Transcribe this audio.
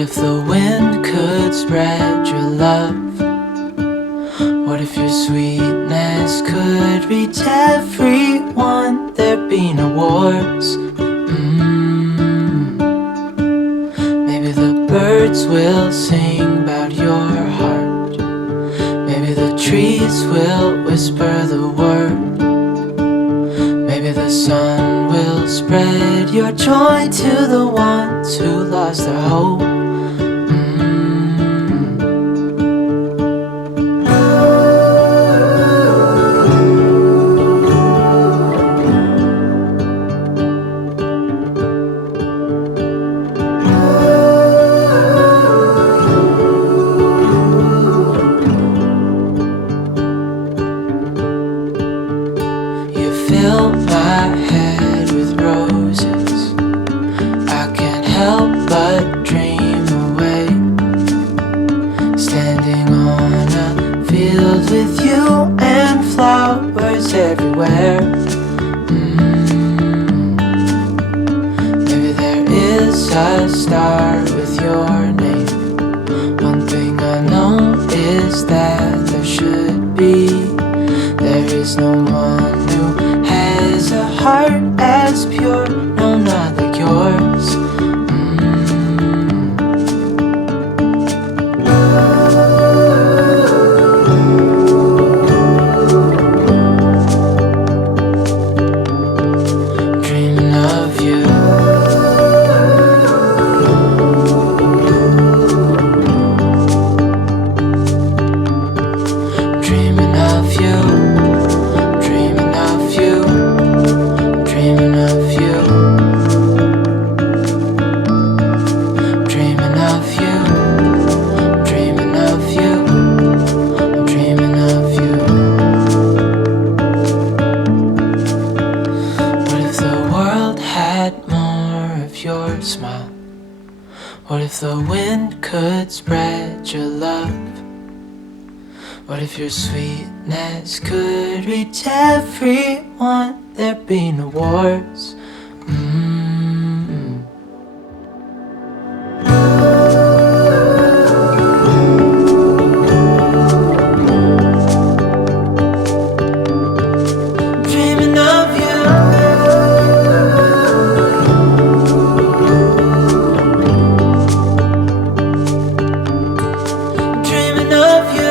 What if the wind could spread your love? What if your sweetness could reach everyone? There'd be no wars. Maybe the birds will sing about your heart. Maybe the trees will whisper the word. Maybe the sun will spread your joy to the ones who lost their hope. Fill my head with roses. I can't help but dream away, standing on a field with you and flowers everywhere. Maybe there is a star with your name. One thing I know is that there should be. There is no one who has a heart as pure, no, not like yours. Dreaming of you. Dreaming of you. Dreaming of you. Dreaming of you. Dreaming of you. Dreaming of you. I'm dreaming of you. What if the world had more of your smile? What if the wind could spread your love? What if your sweetness could reach everyone? There'd be no wars. Dreaming of you. Dreaming of you.